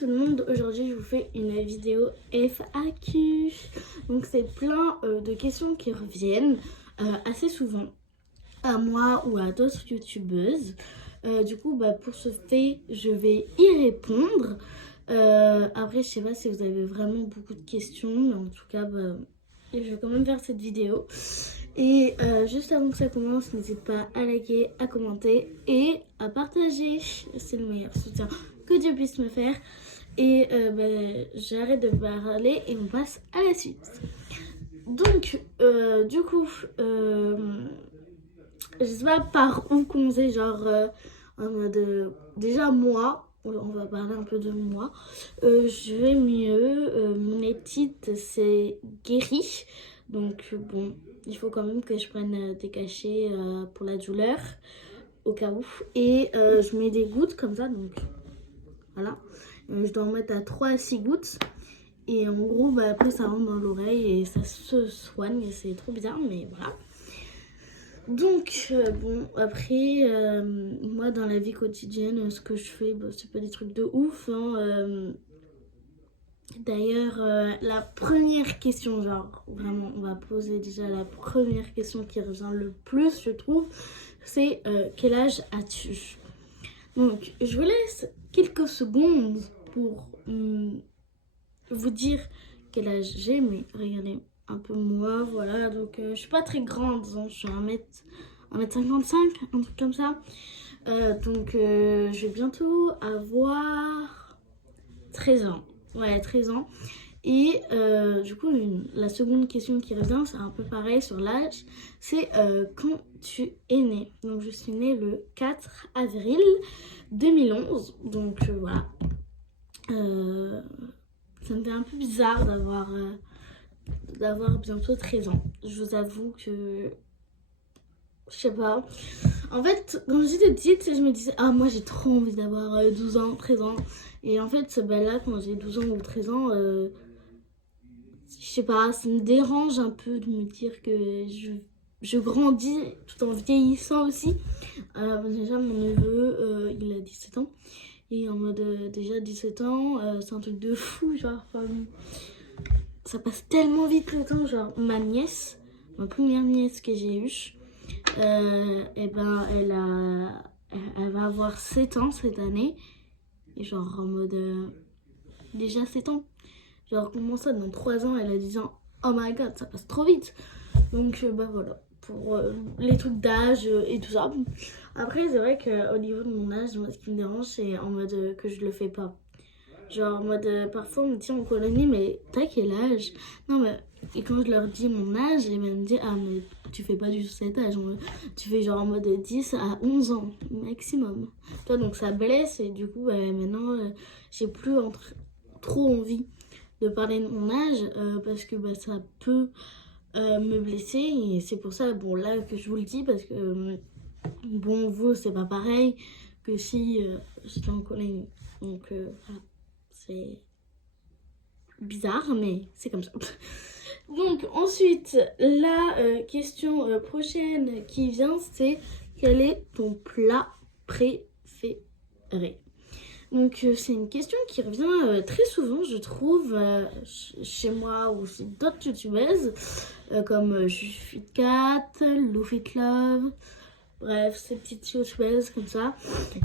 Tout le monde, aujourd'hui je vous fais une vidéo FAQ. Donc c'est plein de questions qui reviennent assez souvent à moi ou à d'autres youtubeuses. Du coup pour ce fait je vais y répondre. Après je sais pas si vous avez vraiment beaucoup de questions, mais en tout cas je vais quand même faire cette vidéo. Et juste avant que ça commence, n'hésite pas à liker, à commenter et à partager. C'est le meilleur soutien que Dieu puisse me faire. Et j'arrête de parler et on passe à la suite. Donc, du coup, je sais pas par où commencer, genre en mode. Déjà, moi, on va parler un peu de moi. Je vais mieux. Mon étite s'est guérie. Donc, bon, il faut quand même que je prenne des cachets pour la douleur, au cas où. Et je mets des gouttes comme ça, donc voilà. Je dois en mettre à 3 à 6 gouttes. Et en gros, après, ça rentre dans l'oreille et ça se soigne. C'est trop bizarre, mais voilà. Donc, bon, après, moi, dans la vie quotidienne, ce que je fais, c'est pas des trucs de ouf. D'ailleurs, la première question, genre, vraiment, on va poser déjà la première question qui revient le plus, je trouve, c'est quel âge as-tu? Donc, je vous laisse quelques secondes pour vous dire quel âge j'ai, mais regardez un peu moi, voilà. Donc, je suis pas très grande, hein, je suis 1m55, un truc comme ça. Donc, je vais bientôt avoir 13 ans. Ouais, 13 ans. Et du coup, la seconde question qui revient, c'est un peu pareil sur l'âge. C'est quand tu es né. Donc, je suis née le 4 avril 2011. Donc, voilà. Ça me fait un peu bizarre d'avoir bientôt 13 ans. Je vous avoue que... Je sais pas. En fait, quand j'étais petite, je me disais, ah, moi j'ai trop envie d'avoir 12 ans, 13 ans. Et en fait, là, quand j'ai 12 ans ou 13 ans, je sais pas, ça me dérange un peu de me dire que je grandis tout en vieillissant aussi. Déjà, mon neveu, il a 17 ans. Et en mode, déjà 17 ans, c'est un truc de fou, genre, ça passe tellement vite le temps. Genre, ma nièce, ma première nièce que j'ai eue, elle va avoir 7 ans cette année. Et genre, en mode, déjà 7 ans. Genre, comment ça, dans 3 ans, elle a 10 ans. Oh my god, ça passe trop vite. Donc, voilà, pour les trucs d'âge et tout ça. Après, c'est vrai qu'au niveau de mon âge, moi, ce qui me dérange, c'est en mode que je le fais pas. Genre, en mode, parfois, on me dit en colonie, mais t'as quel âge? Non, mais, et quand je leur dis mon âge, ils me disent, ah, mais tu fais pas du tout cet âge. Tu fais genre en mode 10 à 11 ans, maximum. Toi, donc ça blesse, et du coup, maintenant, j'ai plus trop envie de parler de mon âge, parce que ça peut me blesser, et c'est pour ça, bon, là, que je vous le dis, parce que, bon, vous, c'est pas pareil que si j'étais en colonie. Donc, voilà. C'est bizarre, mais c'est comme ça. Donc ensuite, la question prochaine qui vient, c'est quel est ton plat préféré? Donc c'est une question qui revient très souvent, je trouve, chez moi ou chez d'autres youtubeuses, comme JuFitCat, LouFitLove, bref, ces petites youtubeuses comme ça.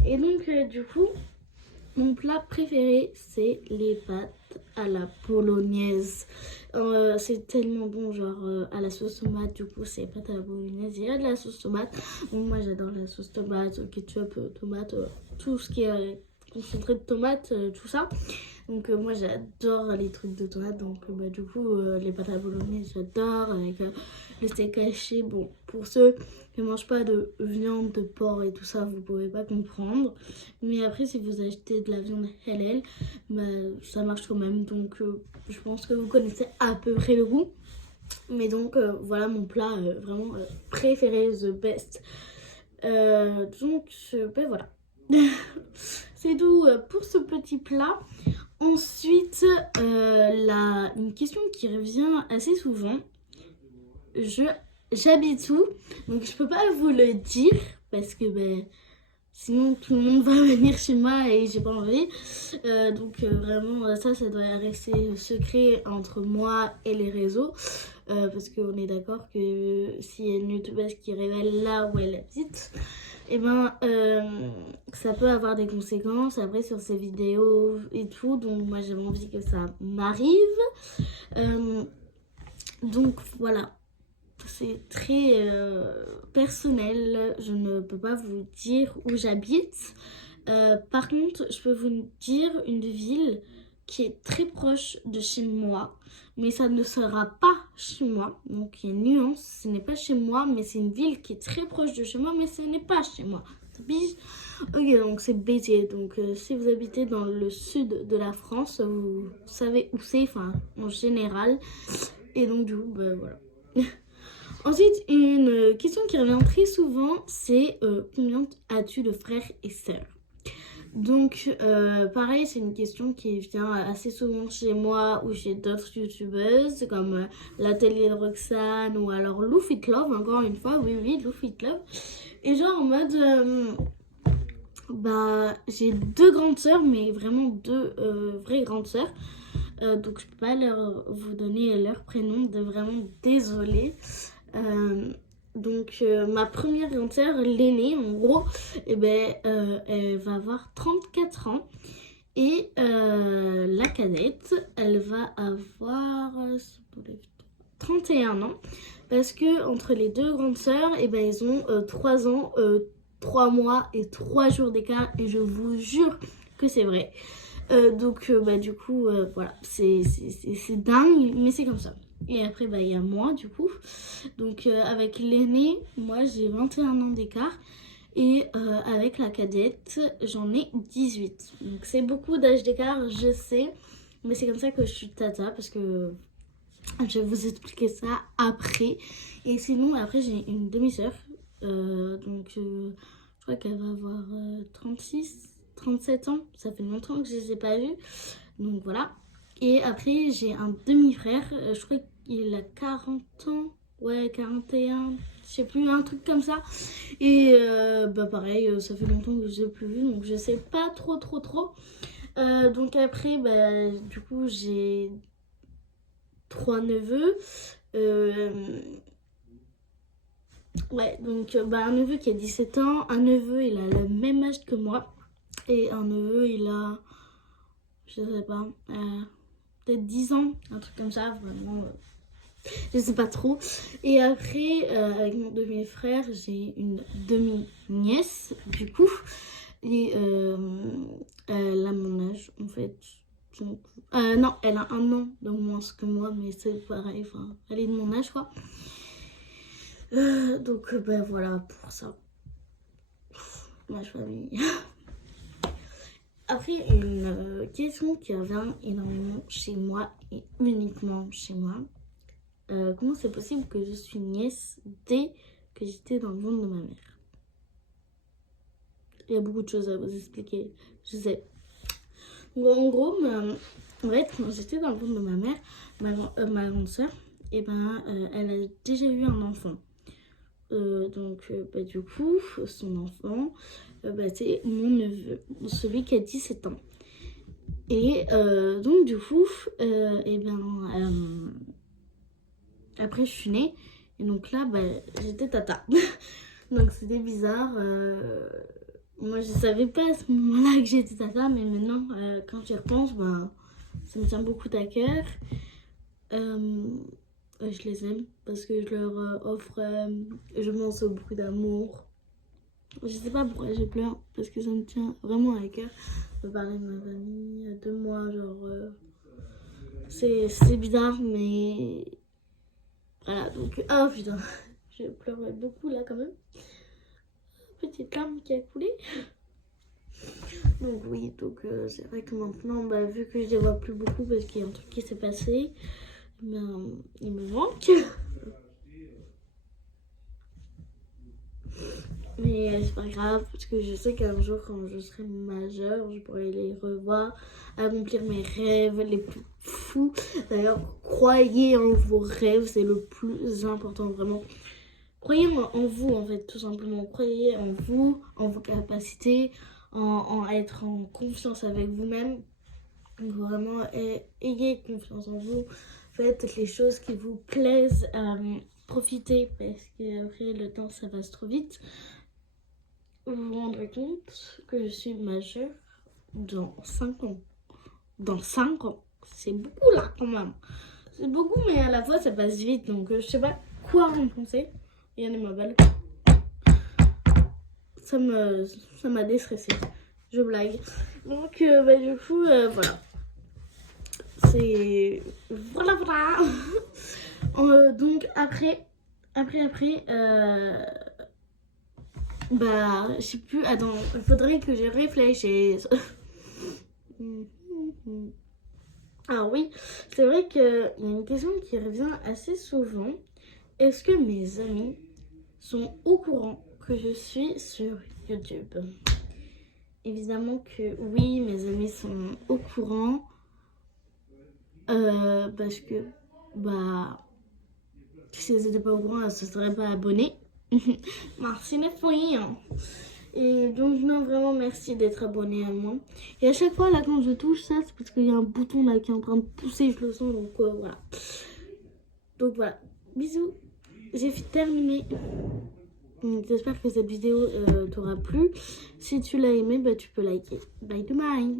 Et donc du coup, mon plat préféré, c'est les pâtes à la bolognaise. C'est tellement bon, genre à la sauce tomate. Du coup, c'est pâtes à la bolognaise. Il y a de la sauce tomate. Donc, moi, j'adore la sauce tomate, ketchup, tomate, tout ce qui est concentré de tomate, tout ça. Donc, moi, j'adore les trucs de tomate. Donc, du coup, les pâtes à la bolognaise, j'adore. Avec le steak haché. Bon, pour ceux qui ne mangent pas de viande, de porc et tout ça, vous ne pouvez pas comprendre. Mais après, si vous achetez de la viande halal, ça marche quand même. Donc, je pense que vous connaissez à peu près le goût. Mais donc, voilà mon plat vraiment préféré, the best. Donc, voilà. C'est tout pour ce petit plat. Ensuite, une question qui revient assez souvent. J'habite où? Donc, je peux pas vous le dire parce que sinon tout le monde va venir chez moi et j'ai pas envie. Donc vraiment ça doit rester secret entre moi et les réseaux. Parce qu'on est d'accord que s'il y a une youtubeuse qui révèle là où elle habite, et ben ça peut avoir des conséquences après sur ses vidéos et tout. Donc moi j'ai envie que ça m'arrive. Donc voilà. C'est très personnel, je ne peux pas vous dire où j'habite. Par contre, je peux vous dire une ville qui est très proche de chez moi, mais ça ne sera pas chez moi. Donc il y a une nuance, ce n'est pas chez moi, mais c'est une ville qui est très proche de chez moi, mais ce n'est pas chez moi. Ok, donc c'est Béziers. Donc si vous habitez dans le sud de la France, vous savez où c'est, enfin en général. Et donc du coup, bah, voilà. Ensuite, une question qui revient très souvent, c'est combien as-tu de frères et sœurs? Donc, pareil, c'est une question qui vient assez souvent chez moi ou chez d'autres youtubeuses, comme l'atelier de Roxane ou alors Lou Fit Love, encore une fois, oui, Lou Fit Love. Et genre en mode, j'ai 2 grandes sœurs, mais vraiment 2 vraies grandes sœurs. Donc, je peux pas vous donner leur prénom, vraiment désolée. Donc ma première grande sœur, l'aînée en gros, elle va avoir 34 ans et la cadette, elle va avoir 31 ans parce que entre les 2 grandes sœurs, elles ont 3 ans, 3 mois et 3 jours d'écart et je vous jure que c'est vrai. Du coup, voilà, c'est dingue, mais c'est comme ça. Et après, il y a moi, du coup. Donc, avec l'aînée, moi, j'ai 21 ans d'écart. Et avec la cadette, j'en ai 18. Donc, c'est beaucoup d'âge d'écart, je sais. Mais c'est comme ça que je suis tata, parce que je vais vous expliquer ça après. Et sinon, après, j'ai une demi-sœur. Je crois qu'elle va avoir 37 ans. Ça fait longtemps que je ne les ai pas vus. Donc, voilà. Et après, j'ai un demi-frère, je crois qu'il a 40 ans, ouais, 41, je sais plus, un truc comme ça. Et pareil, ça fait longtemps que je ne l'ai plus vu, donc je sais pas trop. Donc après, du coup, j'ai 3 neveux. Ouais, donc un neveu qui a 17 ans, un neveu, il a le même âge que moi. Et un neveu, il a, je sais pas, peut-être 10 ans, un truc comme ça, vraiment, je sais pas trop. Et après, avec mon demi-frère, j'ai une demi-nièce, du coup, et elle a mon âge, en fait. Donc, non, elle a 1 an de moins que moi, mais c'est pareil, enfin, elle est de mon âge, quoi. Voilà, pour ça. Ma famille. Après, une question qui revient énormément chez moi et uniquement chez moi. Comment c'est possible que je suis nièce dès que j'étais dans le ventre de ma mère? Il y a beaucoup de choses à vous expliquer, je sais. Donc, en gros, en fait, quand j'étais dans le ventre de ma mère, ma grande soeur, elle a déjà eu un enfant. Du coup, son enfant, c'est mon neveu, celui qui a 17 ans. Et donc, du coup, après, je suis née. Et donc là, j'étais tata. Donc, c'était bizarre. Moi, je savais pas à ce moment-là que j'étais tata. Mais maintenant, quand j'y repense, ça me tient beaucoup à cœur. Je les aime parce que je leur offre, je pense, beaucoup d'amour. Je sais pas pourquoi je pleure, parce que ça me tient vraiment à cœur de parler de ma famille, de moi, genre... c'est bizarre, mais... Voilà, donc... Oh putain, je pleure beaucoup là quand même. Petite larme qui a coulé. Donc oui, c'est vrai que maintenant, vu que je les vois plus beaucoup parce qu'il y a un truc qui s'est passé, il me manque. Mais c'est pas grave, parce que je sais qu'un jour, quand je serai majeure, je pourrai les revoir, accomplir mes rêves les plus fous. D'ailleurs, croyez en vos rêves, c'est le plus important, vraiment. croyez en vous, en fait, tout simplement. Croyez en vous, en vos capacités, en être en confiance avec vous-même. Donc vraiment, ayez confiance en vous. Faites les choses qui vous plaisent. Profitez parce qu'après, le temps, ça passe trop vite. Vous vous rendrez compte que je suis majeure dans 5 ans. Dans 5 ans. C'est beaucoup là, quand même. C'est beaucoup, mais à la fois, ça passe vite. Donc, je sais pas quoi en penser. Regardez ma balle. Ça m'a déstressé. Je blague. Donc, du coup, voilà. C'est... Voilà. Donc, après, je sais plus. Attends, il faudrait que je réfléchisse. Ah oui, c'est vrai qu'il y a une question qui revient assez souvent. Est-ce que mes amis sont au courant que je suis sur YouTube? Évidemment que oui, mes amis sont au courant. Parce que, si elles n'étaient pas au courant, elles ne se seraient pas abonnées. Merci les filles. Et donc, non, vraiment, merci d'être abonné à moi. Et à chaque fois, là, quand je touche ça, c'est parce qu'il y a un bouton là qui est en train de pousser, je le sens, donc voilà. Donc voilà, bisous. J'ai terminé. J'espère que cette vidéo t'aura plu. Si tu l'as aimé, tu peux liker. Bye bye.